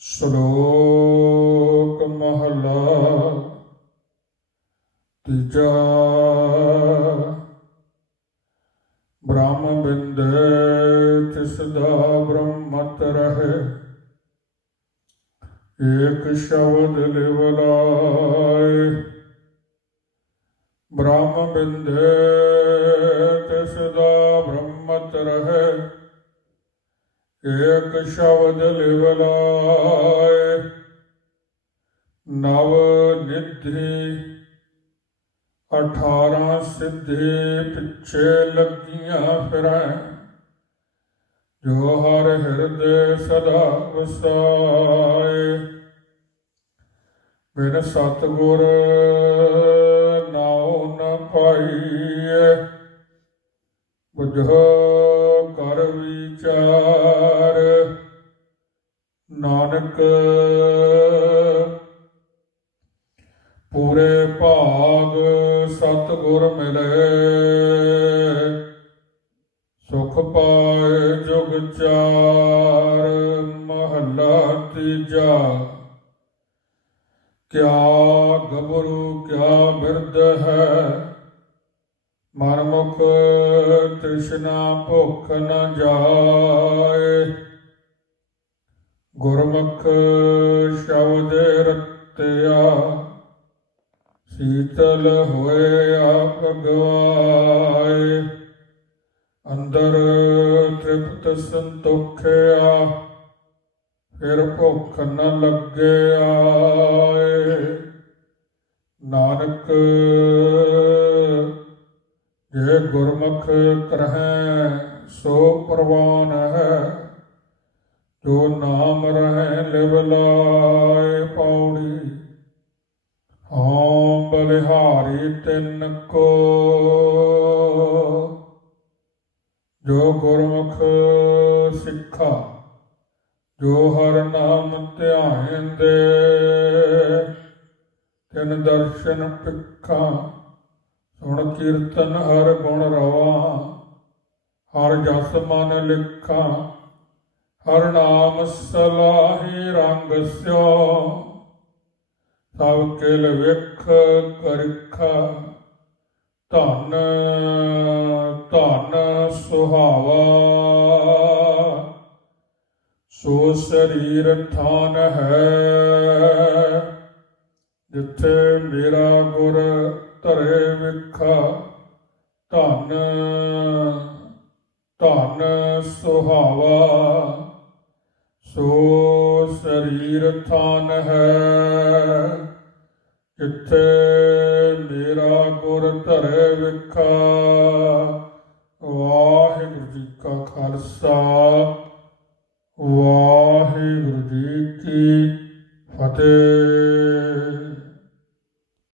ਸ਼ਲੋਕ ਮਹਲਾ, ਤੀਜਾ ਬ੍ਰਹਮ ਬਿੰਦੇ ਤਿਸਦਾ ਬ੍ਰਹਮਤ ਰਹੇ, ਏਕ ਸ਼ਬਦ ਲਿਵਲਾਏ ਬ੍ਰਹਮ ਬਿੰਦੇ ਤਿਸ ਬ੍ਰਹਮਤ ਰਹੇ ਏਕ ਸ਼ਬਦ ਲਿਵਲਾਏ, ਨਵ ਨਿਧੀ ਅਠਾਰਾਂ ਸਿੱਧੀ ਪਿੱਛੇ ਲੱਗੀਆਂ ਫਿਰੈ, ਜੋ ਹਰ ਹਿਰਦੇ ਸਦਾ ਵਸਾਏ। ਬਿਨ ਸਤਗੁਰ ਨਾਉ ਨ ਪਾਈਏ ਬੁਝੋ ਨਾਨਕ, ਪੂਰੇ ਭਾਗ ਸਤਗੁਰ ਮਿਲੇ। ਸੁਖ ਪਾਏ ਜੁਗ ਚਾਰ, ਮਹੱਲਾ ਤੀਜਾ। ਕਿਆ ਗਬਰੂ ਕਿਆ ਬਿਰਦ ਹੈ। ਮਨਮੁਖ ਤ੍ਰਿਸ਼ਨਾ ਭੁੱਖ ਨ ਜਾਏ। ਗੁਰਮੁਖ ਸ਼ਬਦ ਰਤਿਆ, ਸੀਤਲ ਹੋਏ ਆਪ ਗਵਾਏ। ਅੰਦਰ ਤ੍ਰਿਪਤ ਸੰਤੋਖਿਆ, ਫਿਰ ਭੁੱਖ ਨ ਲੱਗੇ ਆਏ। ਨਾਨਕ, ਜੇ ਗੁਰਮੁਖ ਕਰਹਿ, ਸੋ ਪ੍ਰਵਾਨ ਹੈ। ਜੋ ਨਾਮ ਰਹਿ ਲਿਵ ਲਾਏ ਪੌੜੀ ਹਾਂ ਬਲਿਹਾਰੀ ਤਿੰਨ ਕੋ। ਜੋ ਗੁਰਮੁਖ ਸਿੱਖਾ, ਜੋ ਹਰ ਨਾਮ ਧਿਆਇਂਦੇ, ਤਿਨ ਦਰਸ਼ਨ ਪਿੱਖਾ ਸੁਣ ਕੀਰਤਨ ਹਰ ਗੁਣ ਰਵਾ, ਹਰ ਜਸ ਮਨ ਲਿਖਾ। ਹਰ ਨਾਮ ਸਲਾਹੀ ਰੰਗ ਸਿਓ। ਸਭ ਕਿਲ ਵਿਖ ਕਰਖਾ ਧਨ ਧਨ ਸੁਹਾਵਾ। ਸੋ ਸਰੀਰ ਥਾਨ ਹੈ, ਜਿੱਥੇ ਮੇਰਾ ਗੁਰ ਧਰੇ ਵਿਖਾ। ਧਨ ਧਨ ਸੁਹਾਵਾ। ਸੋ ਸਰੀਰ ਥਾਨ ਹੈ, ਜਿੱਥੇ ਮੇਰਾ ਗੁਰ ਧਰੇ ਵਿਖਾ। ਵਾਹਿਗੁਰੂ ਜੀ ਕਾ ਖਾਲਸਾ, ਵਾਹਿਗੁਰੂ ਜੀ ਕੀ ਫਤਿਹ।